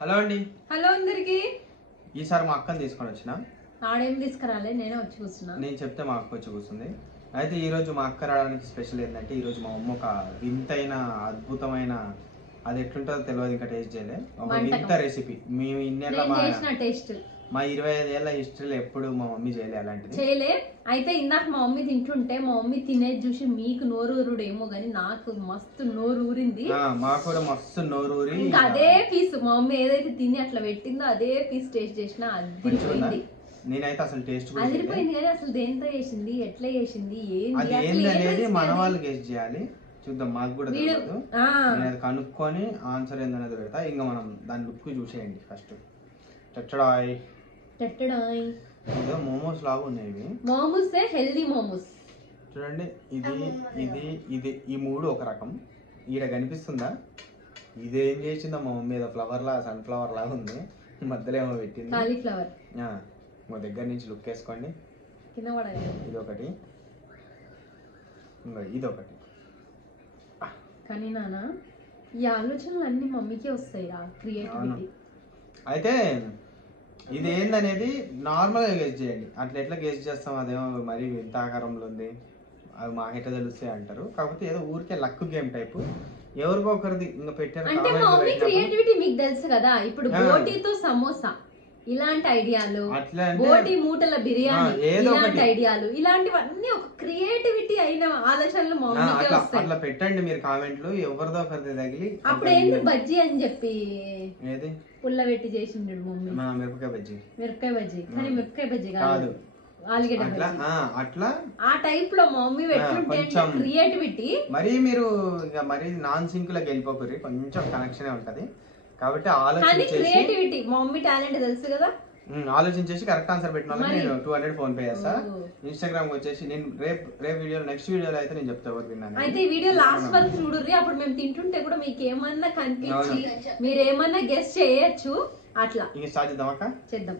Hello అండి. Hello అందరికి. ఈసారి మా అక్కని తీసుకొని వచ్చిన. ఆడేం తీసుకురాలే, నేనే వచ్చి కూర్చున్నా. నేను చెప్తే మా అక్క వచ్చి కూర్చుంది. అయితే ఈ రోజు మా అక్క రావడానికి స్పెషల్ ఏంటంటే, ఈ రోజు మా అమ్మ ఒక వింతైన అద్భుతమైన, అది ఎట్లుంటుందో తెలియదు, ఇంకా టేస్ట్ చేయలే, ఒక వింత రెసిపీ. మేము మా 25 ఏళ్ల హిస్టరీలో ఎప్పుడు మా మమ్మీ చేయలే అలాంటిది. చేయలే. అయితే ఇందాక మా మమ్మీ తింటుంటే మా మమ్మీ తినేది చూసి మీకు నోరు ఊరుడేమో గానీ నాకు మస్తు నోరు ఊరింది. మాకు కూడా మస్తు నోరు ఊరి. ఇంకా అదే పీస్ మా మమ్మీ ఏదైతే తిని అట్లా పెట్టిందో అదే పీస్ టేస్ట్ చేసినా అదిరిపోయింది. నేనైతే అసలు టేస్ట్ అదిరిపోయింది కానీ అసలు దేంతో చేసింది, ఎట్లా చేసింది, ఏంది అనేది మన వాళ్ళు గెస్ట్ చేయాలి. చూద్దాం, మాకు కూడా తెలియదు. నేను అది కనుక్కొని ఆన్సర్ ఏందనేది పెడతా. ఇంకా మనం దాని లుక్ చూసేయండి ఫస్ట్. ఇదో మోమోస్ లాగా ఉన్నాయి ఇవి. మోమోస్ హెల్దీ మోమోస్. చూడండి, ఇది ఇది ఇది ఈ మూడు ఒక రకం. ఈడ కనిపిస్తుందా? ఇదేం చేసిందో మా మమ్మీ, ఏదో ఫ్లవర్ లా, సన్ఫ్లవర్ లాగా ఉంది, మధ్యలో ఏమో పెట్టింది. కాలీఫ్లవర్. మా దగ్గర నుంచి లుక్ వేసుకోండి. కింద పడాలి. ఇదొకటి, ఇదొకటి. కానీ నాన్న, ఈ ఆలోచనలు అన్ని మమ్మీకే వస్తాయి. క్రియేటివిటీ. అయితే ఇది ఏందనేది నార్మల్గా గెస్ట్ చేయండి. అట్లా ఎట్లా గెస్ట్ చేస్తాం, అదేమో మరి వింత ఆకారంలో ఉంది, అవి మాకెట్లా తెలుస్తాయి అంటారు. కాకపోతే ఏదో ఊరికే లక్ గేమ్ టైపు, ఎవరికో ఒకరిది ఇంకా పెట్టారు. అంటే మా మమ్మీ క్రియేటివిటీ మీకు తెలుసు కదా. ఇప్పుడు బోటీతో సమోసా ఇలాంటి ఐడియాలు, బోటి మూటల బిర్యానీ ఇలాంటి ఐడియాలు, ఇలాంటివన్నీ ఒక క్రియేటివిటీ అయిన ఆలోచనలు మా మమ్మీకే వస్తాయి. అట్లా పెట్టండి మీరు కామెంట్లు, ఎవరిదో ఒకరిది తగిలి. అప్పుడు ఏంది బజ్జీ అని చెప్పి ఏది పుల్ల పెట్టి చేసిండు మమ్మీ. మిరపకాయ బజ్జీ. మిరపకాయ బజ్జీ. కానీ మిరపకాయ బజ్జీ కాదు, ఆలుగడ్డ బజ్జీ. అట్లా ఆ టైప్ లో మా మమ్మీ పెట్టుంటే క్రియేటివిటీ. మరి మీరు ఇక మరి నాన్ సింక్ లోకి వెళ్ళిపోకూరి, కొంచెం కనెక్షన్ ఉంటది. కాబట్టి క్రియేటివిటీ మా మమ్మీ టాలెంట్ తెలుసు కదా. ఆలోచించేసి కరెక్ట్ ఆన్సర్ పెట్టిన వాళ్ళకి నేను 200 ఫోన్ పే చేస్తా. ఇన్స్టాగ్రామ్ వచ్చేసి నేను రేపు వీడియో, నెక్స్ట్ వీడియోలో అయితే నేను చెప్తా ఎవరు విన్నాను. అయితే ఈ వీడియో లాస్ట్ వరకు చూడుర్రి. అప్పుడు మేము తింటుంటే కూడా మీకు ఏమన్నా కనిపించి మీరు ఏమన్నా గెస్ట్ చేయొచ్చు. అట్లా ఇంక స్టార్ట్ చేద్దాం అక్క. చేద్దాం.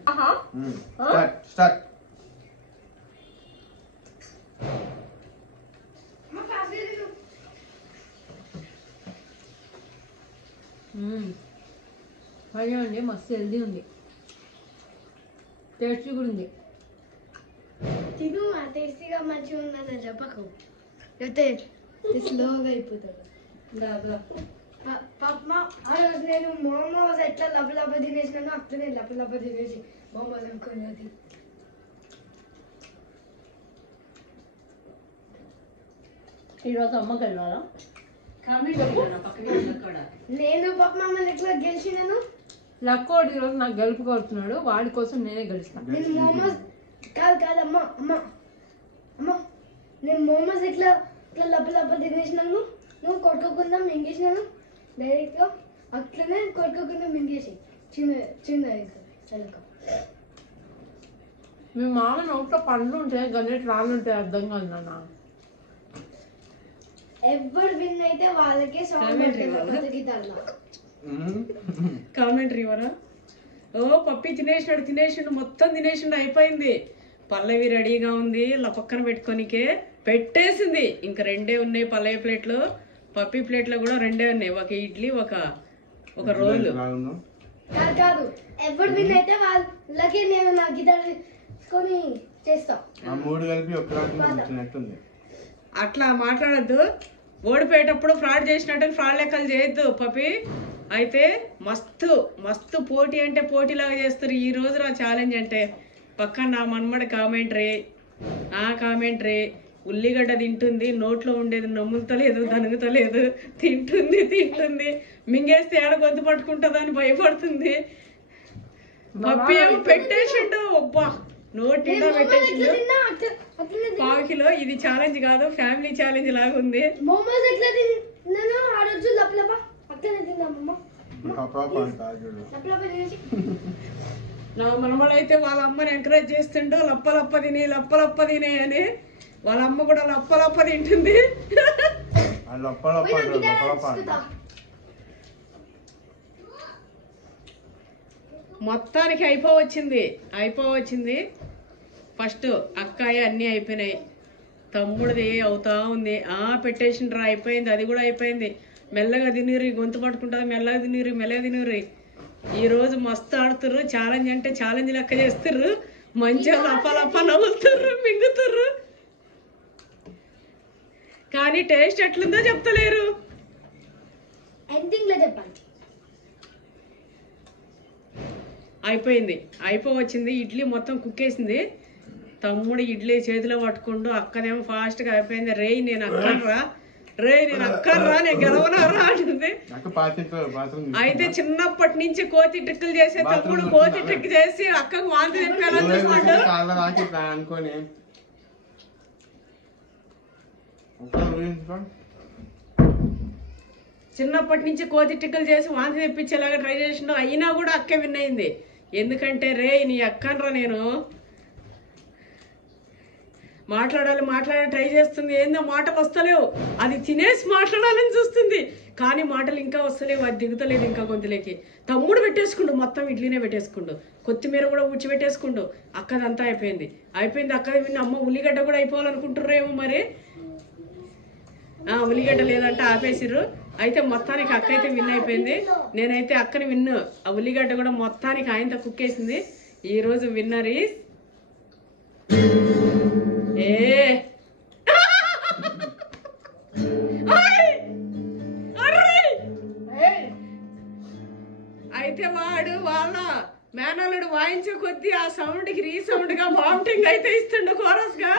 స్టార్ట్. అండి మస్తు హెల్దీ ఉంది, టేస్టీ కూడా ఉంది. తిను, టేస్టీగా మంచిగా ఉన్నదని చెప్పకు, అయితే స్లోగా అయిపోతుంది. నేను మోమోస్ ఎట్లా లబ్బ తినేసినాను అట్లనే లబ్బ తినేసి మోమోస్ అనుకున్నది. ఈరోజు అమ్మకి వెళ్ళాలా? నేను పాప మమ్మల్ని ఎట్లా గెలిచినాను. లక్కోడు ఈరోజు నాకు గెలుపుకొస్తున్నాడు, వాడి కోసం నేనే గెలుస్తాను. నేను మోమోస్ కాదు అమ్మ అమ్మ అమ్మ నేను మోమోస్ ఎట్లా లబ్బ తినేసినాను, నువ్వు కొట్టుకోకుండా మింగేసినాను డైరెక్ట్ గా. అట్లనే కొట్టుకోకుండా మింగేసి చిన్న మీ మామ నోట్లో పండ్లు ఉంటాయి, గన్నెట్ రాళ్ళు ఉంటాయి, అర్థం కాదు నాన్న. ఎవరు విన్ అయితే వాళ్ళకే కామెంటరీ ఇవ్వరా? ఓ పప్పి తినేసినాడు మొత్తం తినేసిండు, అయిపోయింది. పల్లవి రెడీగా ఉంది, పక్కన పెట్టుకోనికే పెట్టేసింది. ఇంకా 2 ఉన్నాయి పల్లవి ప్లేట్లు, పప్పి ప్లేట్లో కూడా 2 ఉన్నాయి, ఒక ఇడ్లీ ఒక రోల్. కాదు, ఎవరు విన్ అయితే వాళ్ళకి నేను నా గిటార్ తీసుకొని చేస్తా. అట్లా మాట్లాడద్దు. ఓడిపోయేటప్పుడు ఫ్రాడ్ చేసినట్టు ఫ్రాడ్ లెక్కలు చేయొద్దు పప్పి. అయితే మస్తు పోటీ అంటే పోటీలాగా చేస్తారు ఈ రోజు నా ఛాలెంజ్ అంటే. పక్కన నా మన్మడి కామెంటరీ ఉల్లిగడ్డ తింటుంది, నోట్లో ఉండేది నమ్ముతలేదు, దనుగుతలేదు, తింటుంది, మింగేస్తే ఏడ గొంతు పట్టుకుంటుందా అని భయపడుతుంది. పప్పి ఏమో పెట్టేసిండు, ఒబ్బా నోటిండా పెట్టేసిండు. 1/4 కిలో. ఇది ఛాలెంజ్ కాదు, ఫ్యామిలీ ఛాలెంజ్ లాగా ఉంది. నా మనమడైతే వాళ్ళ అమ్మని ఎంకరేజ్ చేస్తుండో లప్ప తినే అని. వాళ్ళ అమ్మ కూడా లప్ప తింటుంది. మొత్తానికి అయిపోవచ్చింది. ఫస్ట్ అక్కాయి అన్నీ అయిపోయినాయి, తమ్ముడిది అవుతా ఉంది. పెట్టేసిండ్రా, అయిపోయింది, అది కూడా అయిపోయింది. మెల్లగా తినిరి, గొంతు పట్టుకుంటుంది, మెల్లగా తినిరి. ఈ రోజు మస్తు ఆడుతుర్రు. ఛాలెంజ్ అంటే ఛాలెంజ్ లెక్క చేస్తుర్రు. మంచిగా లపలప నవ్వుతుర్రు, మింగుతుర్రు. కానీ టేస్ట్ ఎట్లుందో చెప్తలేరు. ఎండింగ్ లో చెప్పండి. అయిపోయింది, అయిపోవచ్చింది. ఇడ్లీ మొత్తం కుక్కేసింది. తమ్ముడు ఇడ్లీ చేతిలో పట్టుకుంటూ, అక్కదేమో ఫాస్ట్ గా అయిపోయింది. రేయ్ నేను అక్కర్రా, నేను గెలవనరా అంటుంది. అయితే చిన్నప్పటి నుంచి కోతి ట్రిక్కులు చేసే తమ్ముడు కోతి ట్రిక్ చేసి అక్కకు వాంతి తెప్పాలని చూస్తున్నాడు. చిన్నప్పటి నుంచి కోతి టిక్కలు చేసి వాంతి తెప్పించేలాగా ట్రై చేసిండు. అయినా కూడా అక్కే విన్ అయింది. ఎందుకంటే రే నీ అక్కనరా, నేను మాట్లాడాలి ట్రై చేస్తుంది. ఏందో మాటలు వస్తలేవు. అది తినేసి మాట్లాడాలని చూస్తుంది, కానీ మాటలు ఇంకా వస్తలేవు. అది దిగుతలేదు ఇంకా గొంతులోకి. తమ్ముడు పెట్టేసుకుండు, మొత్తం ఇడ్లీనే పెట్టేసుకుండు. కొత్తిమీర కూడా ఊడ్చి పెట్టేసుకుండు. అక్కదంతా అయిపోయింది. అక్కది విన్న. అమ్మ ఉల్లిగడ్డ కూడా అయిపోవాలనుకుంటుర్రేమో మరి. ఉల్లిగడ్డ లేదంటే ఆపేసిర్రు. అయితే మొత్తానికి అక్క అయితే విన్ అయిపోయింది. నేనైతే అక్కని విన్ను. ఆ ఉల్లిగడ్డ కూడా మొత్తానికి ఆయనతో కుక్కేసింది. ఈ రోజు విన్నర్ ఈస్ అయితే వాడు వాళ్ళ మేనల్లుడు వాయించే కొద్దీ ఆ సౌండ్ కి రీసౌండ్ గా వామిటింగ్ అయితే ఇస్తుండు కోరస్ గా.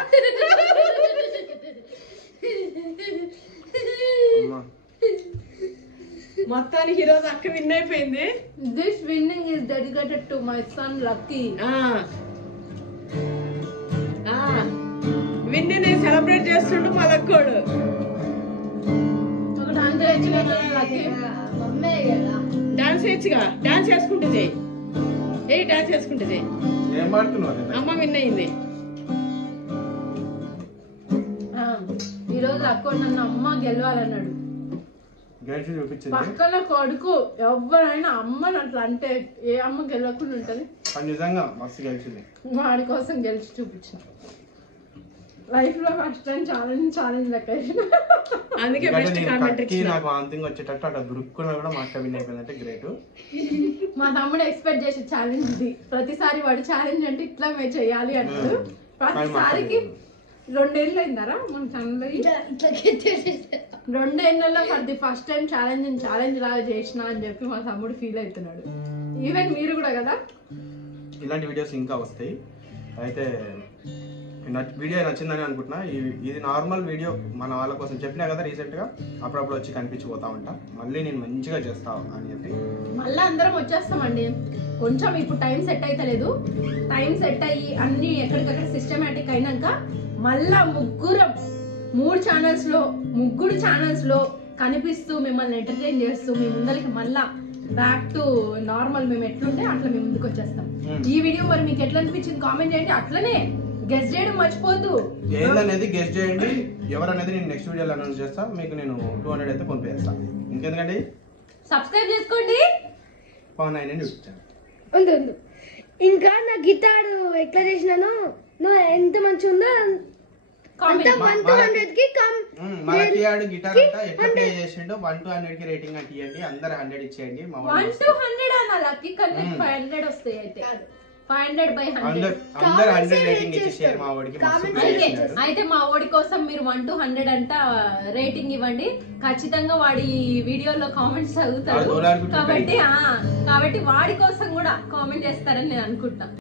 మొత్తానికి ఈరోజు అక్క విన్ అయిపోయింది. This winnowing is dedicated to my son lucky. Win ని సెలబ్రేట్ చేస్తుండు మా లక్కోడు. డాన్స్ వేయచ్చుగా, డాన్స్ వేసుకుంటే చెయ్యి. డాన్స్ వేసుకుంటే చెయ్యి. అమ్మ విన్ అయింది. ఈ రోజు అక్క నన్ను అమ్మ గెలవాలన్నాడు. పక్కన కొడుకు ఎవరైనా అమ్మని అట్లా అంటే ఏ అమ్మ గెలవకుండా ఉంటది. వాడి కోసం గెలిచి చూపించిన. లైఫ్ లో ఫస్ట్ టైం ఛాలెంజ్ లెక్క. అందుకే మా తమ్ముడు ఎక్స్పెక్ట్ చేసే ఛాలెంజ్ ఇది. ప్రతిసారి వాడు ఛాలెంజ్ అంటే ఇట్లా మేము చెయ్యాలి అంటాడు. ప్రతిసారికి 2 ఏళ్ళు అయిందారా మన ఛానల్. 2 ఏళ్ళలో for the first time challenge లాగా చేసిన అని చెప్పి మా తమ్ముడు ఫీల్ అవుతున్నాడు. ఈవెన్ మీరు కూడా కదా. ఇలాంటి వీడియోస్ ఇంకా వస్తాయి. అయితే వీడియో నచ్చిందని అనుకుంటున్నా. ఇది నార్మల్ వీడియో మన వాళ్ళ కోసం చెప్పినా కదా. రీసెంట్ గా అప్పుడప్పుడు వచ్చి కనిపించిపోతా ఉంటా. మళ్ళీ నేను మంచిగా చేస్తా అని చెప్పి మళ్ళీ అందరం వచ్చేస్తామండి. కొంచెం ఇప్పుడు టైం సెట్ అయితలేదు. టైం సెట్ అయ్యి అన్ని ఎక్కడికక్కడ సిస్టమేటిక్ అయినాక మళ్ళా 3 ఛానల్స్ లో కనిపిస్తూ మిమ్మల్ని ఎంటర్టైన్ చేస్తూ మీ ముందరికి మళ్ళా బ్యాక్ టు నార్మల్ మేము ఎట్లుంటే అట్లా మేము ముందుకు వచ్చేస్తాం. ఈ వీడియో మరి మీకు ఎట్లా అనిపించింది కామెంట్ చేయండి. అట్లనే గెస్ట్ చేయడం మర్చిపోద్దు. ఏందనేది గెస్ట్ చేయండి. ఎవరనేది నేను నెక్స్ట్ వీడియోలో అనౌన్స్ చేస్తా. మీకు నేను 200 అయితే పంపిస్తా. ఇంకెందుకండి సబ్స్క్రైబ్ చేసుకోండి. పవన్ ఆయన చూపించాను. ఇంకా నా గిటార్ ఎట్లా చేసినాను నువ్వు ఎంత మంచిగా ఉందో మనకి ఆడు గిటార్ అంతా ఎట్లా ప్లే చేసిండో 1 to 100 కి రేటింగ్ అంటే ఇవ్వండి. అందరు 100 ఇచ్చేయండి. 1 to 100 అనాలకి కన్నా 500 వస్తాయి. అయితే 500 by 100 అందరు 100 రేటింగ్ ఇచ్చేసారు మా వాడికి. అయితే మా వాడి కోసం మీరు 1 to 100 అంట రేటింగ్ ఇవ్వండి. ఖచ్చితంగా వాడి వీడియోలో కామెంట్స్ చదువుతాడు కాబట్టి వాడి కోసం కూడా కామెంట్ చేస్తారని నేను అనుకుంటున్నా.